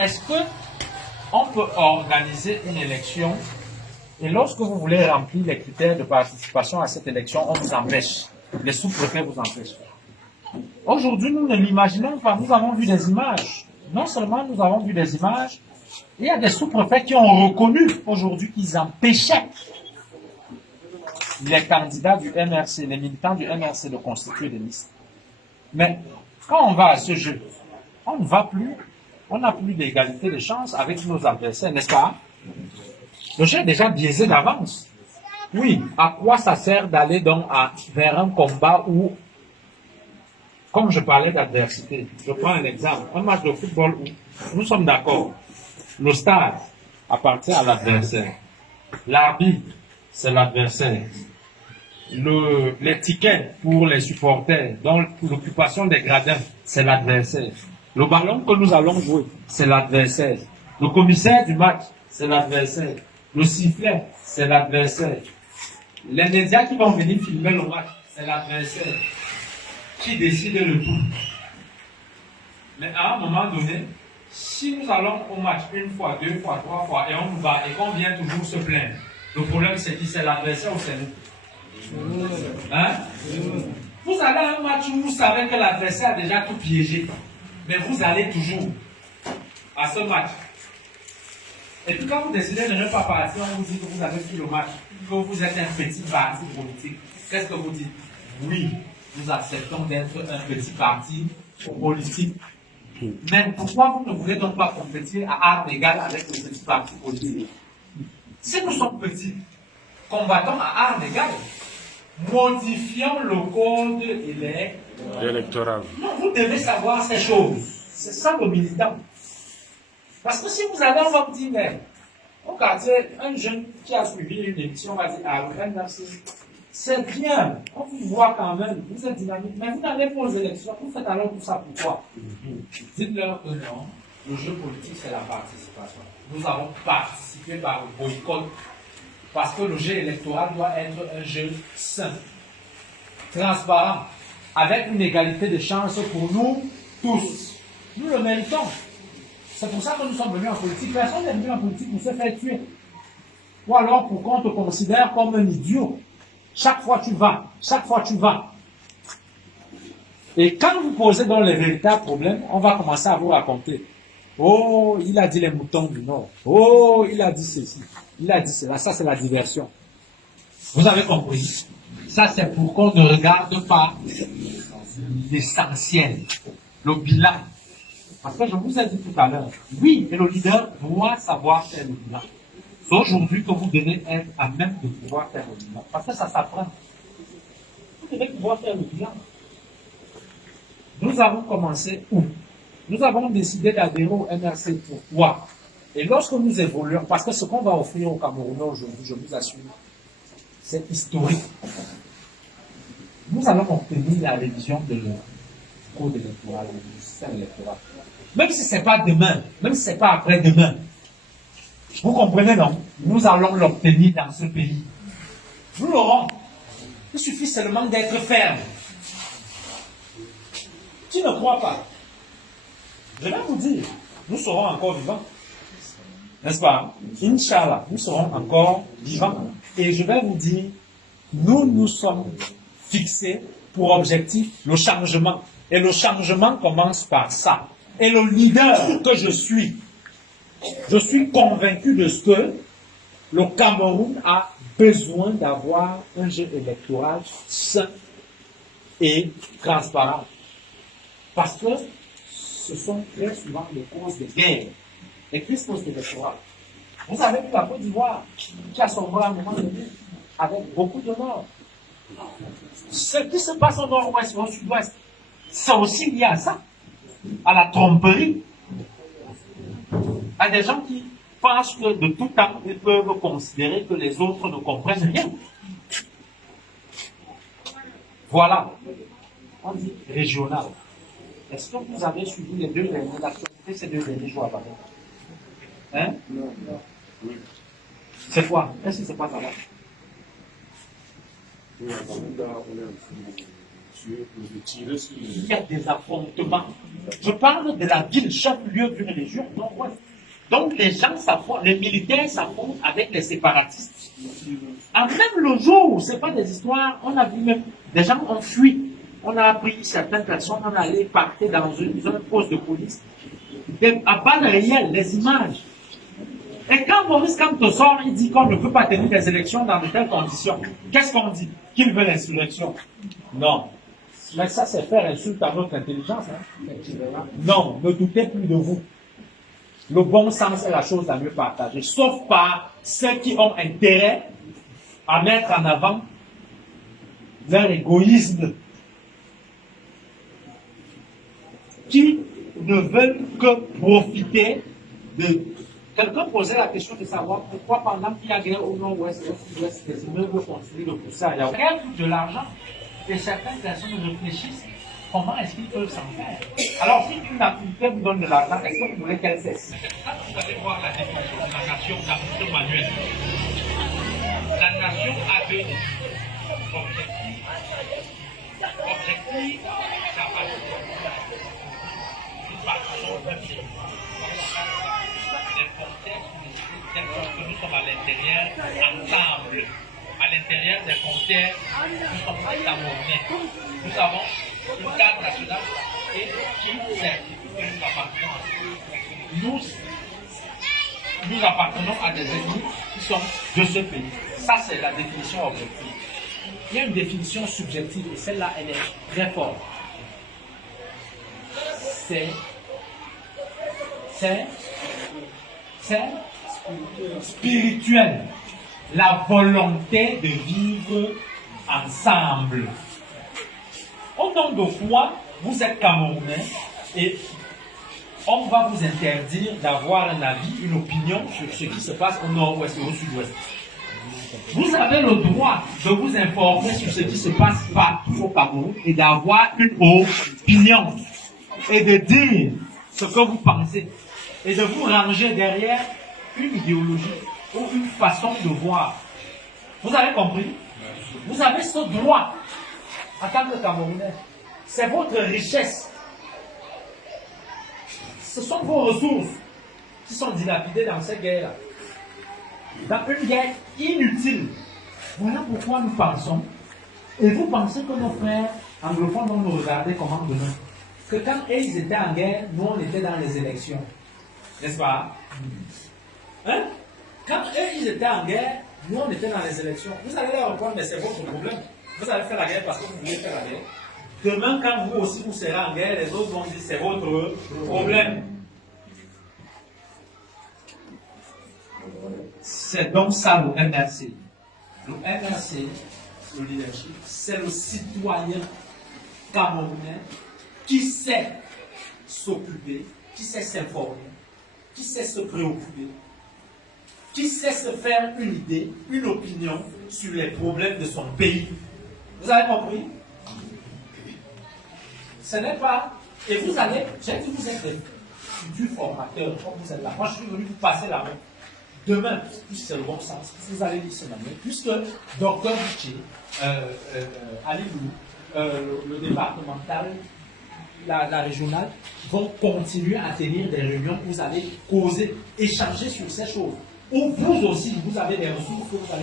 est-ce que on peut organiser une élection et lorsque vous voulez remplir les critères de participation à cette élection, on vous empêche. Les sous-préfets vous empêchent. Aujourd'hui, nous ne l'imaginons pas. Nous avons vu des images. Non seulement nous avons vu des images, il y a des sous-préfets qui ont reconnu aujourd'hui qu'ils empêchaient les candidats du MRC, les militants du MRC de constituer des listes. Mais quand on va à ce jeu, on ne va plus, on n'a plus d'égalité de chance avec nos adversaires, n'est-ce pas? Le jeu est déjà biaisé d'avance. Oui, à quoi ça sert d'aller donc vers un combat où, comme je parlais d'adversité, je prends un exemple, un match de football où nous sommes d'accord, le stade appartient à l'adversaire, l'arbitre, c'est l'adversaire, les tickets pour les supporters, donc l'occupation des gradins, c'est l'adversaire, le ballon que nous allons jouer, c'est l'adversaire, le commissaire du match, c'est l'adversaire, le sifflet, c'est l'adversaire, les médias qui vont venir filmer le match, c'est l'adversaire qui décide le tout. Mais à un moment donné, si nous allons au match une fois, deux fois, trois fois, et on nous bat, et qu'on vient toujours se plaindre, le problème c'est qui? C'est l'adversaire ou c'est nous? Hein? Vous allez à un match où vous savez que l'adversaire a déjà tout piégé, mais vous allez toujours à ce match. Et puis quand vous décidez de ne pas partir, on vous dit que vous avez pris le match, que vous êtes un petit parti politique. Qu'est-ce que vous dites? Oui, nous acceptons d'être un petit parti politique. Mais pourquoi vous ne voulez donc pas compétir à armes égales avec les petits partis politiques? Si nous sommes petits, combattons à armes égales. Modifions le code électoral. Non, vous devez savoir ces choses. C'est ça le militant. Parce que si vous allez, on va vous dire, mais au quartier, un jeune qui a suivi une émission va dire, ah, c'est bien, on vous voit quand même, vous êtes dynamique, mais vous n'allez pas aux élections, vous faites alors tout ça pourquoi? Dites-leur que non, le jeu politique c'est la participation. Nous avons participé par le boycott, parce que le jeu électoral doit être un jeu sain, transparent, avec une égalité de chance pour nous tous. Nous le méritons. C'est pour ça que nous sommes venus en politique. Personne n'est venu en politique pour se faire tuer. Ou alors pour qu'on te considère comme un idiot. Chaque fois tu vas. Chaque fois tu vas. Et quand vous posez donc les véritables problèmes, on va commencer à vous raconter. Oh, il a dit les moutons du Nord. Oh, il a dit ceci. Il a dit cela. Ça, c'est la diversion. Vous avez compris? Ça, c'est pour qu'on ne regarde pas l'essentiel, le bilan. Parce que je vous ai dit tout à l'heure, oui, et le leader doit savoir faire le bilan. C'est aujourd'hui que vous devez être à même de pouvoir faire le bilan. Parce que ça s'apprend. Vous devez pouvoir faire le bilan. Nous avons commencé où? Nous avons décidé d'adhérer au MRC. Pourquoi? Et lorsque nous évoluons, parce que ce qu'on va offrir aux Camerounais aujourd'hui, je vous assure, c'est historique. Nous allons obtenir la révision de leur code électoral, du système électoral. Même si ce n'est pas demain, même si ce n'est pas après-demain. Vous comprenez, non? Nous allons l'obtenir dans ce pays. Nous l'aurons. Il suffit seulement d'être ferme. Tu ne crois pas? Je vais vous dire, nous serons encore vivants. N'est-ce pas? Inch'Allah, nous serons encore vivants. Et je vais vous dire, nous nous sommes fixés pour objectif le changement. Et le changement commence par ça. Et le leader que je suis convaincu de ce que le Cameroun a besoin d'avoir un jeu électoral sain et transparent. Parce que ce sont très souvent les causes des guerres, les crises post-électorales. Vous avez vu la Côte d'Ivoire qui a sombré à un moment donné avec beaucoup de morts. Ce qui se passe au nord-ouest et au sud-ouest, c'est aussi lié à ça, à la tromperie, à des gens qui pensent que de tout temps, ils peuvent considérer que les autres ne comprennent rien. Voilà, on dit régional. Est-ce que vous avez suivi les deux dernières activités, ces deux derniers jours à Paris? Hein? Oui. C'est quoi? Qu'est-ce qui se passe là-bas? Il y a des affrontements. Je parle de la ville, chef-lieu d'une région. Donc les gens s'affrontent, les militaires s'affrontent avec les séparatistes. Ah, même le jour, ce n'est pas des histoires, on a vu même, des gens ont fui. On a appris certaines personnes, on allait partir dans une poste de police. À balles réelles, les images. Et quand Maurice Kamto sort, il dit qu'on ne peut pas tenir des élections dans de telles conditions. Qu'est-ce qu'on dit? Qu'il veut l'insurrection? Non. Mais ça, c'est faire insulte à notre intelligence. Hein? Non, ne doutez plus de vous. Le bon sens est la chose la mieux partagée, sauf par ceux qui ont intérêt à mettre en avant leur égoïsme, qui ne veulent que profiter de... Quelqu'un posait la question de savoir pourquoi pendant qu'il y a guerre au nord-ouest, au sud-ouest, les immeubles construits le poussin, il y a de l'argent, et certaines personnes réfléchissent comment est-ce qu'ils peuvent s'en faire. Alors si une activité vous donne de l'argent, est-ce que vous voulez qu'elle cesse? Vous allez voir la définition de la nation d'Arthur Manuel. La nation a deux objectifs. Objectif, capacité. Nous partons d'un pays. Les frontières que nous sommes à l'intérieur, ensemble. À l'intérieur des frontières, nous sommes des Camerounais. Nous avons une carte nationale et qui certifie que nous appartenons à des ethnies qui sont de ce pays. Ça, c'est la définition objective. Il y a une définition subjective et celle-là, elle est très forte. C'est spirituel. La volonté de vivre ensemble. Au nom de quoi vous êtes Camerounais et on va vous interdire d'avoir un avis, une opinion sur ce qui se passe au nord-ouest et au sud-ouest. Vous avez le droit de vous informer sur ce qui se passe partout au Cameroun et d'avoir une opinion et de dire ce que vous pensez et de vous ranger derrière une idéologie ou une façon de voir. Vous avez compris? Vous avez ce droit en tant que Camerounais. C'est votre richesse. Ce sont vos ressources qui sont dilapidées dans cette guerre-là. Dans une guerre inutile. Voilà pourquoi nous pensons. Et vous pensez que nos frères anglophones vont nous regarder comment demain? Que quand ils étaient en guerre, nous on était dans les élections. N'est-ce pas? Hein? Quand eux ils étaient en guerre, nous on était dans les élections. Vous allez leur répondre, mais c'est votre problème. Vous allez faire la guerre parce que vous voulez faire la guerre. Demain, quand vous aussi vous serez en guerre, les autres vont dire c'est votre problème. C'est donc ça le MRC. Le MRC, le leadership, c'est le citoyen camerounais qui sait s'occuper, qui sait s'informer, qui sait se préoccuper, qui sait se faire une idée, une opinion sur les problèmes de son pays. Vous avez compris? Ce n'est pas... Et vous allez... J'ai dit vous êtes des futurs formateurs, comme vous êtes là. Moi, je suis venu vous passer la main. Demain, puisque c'est le bon sens, vous allez lire ce manuel, puisque Dr Biché, Ali Lou, le départemental, la régionale, vont continuer à tenir des réunions où vous allez causer, échanger sur ces choses. Ou vous aussi, vous avez des ressources que vous allez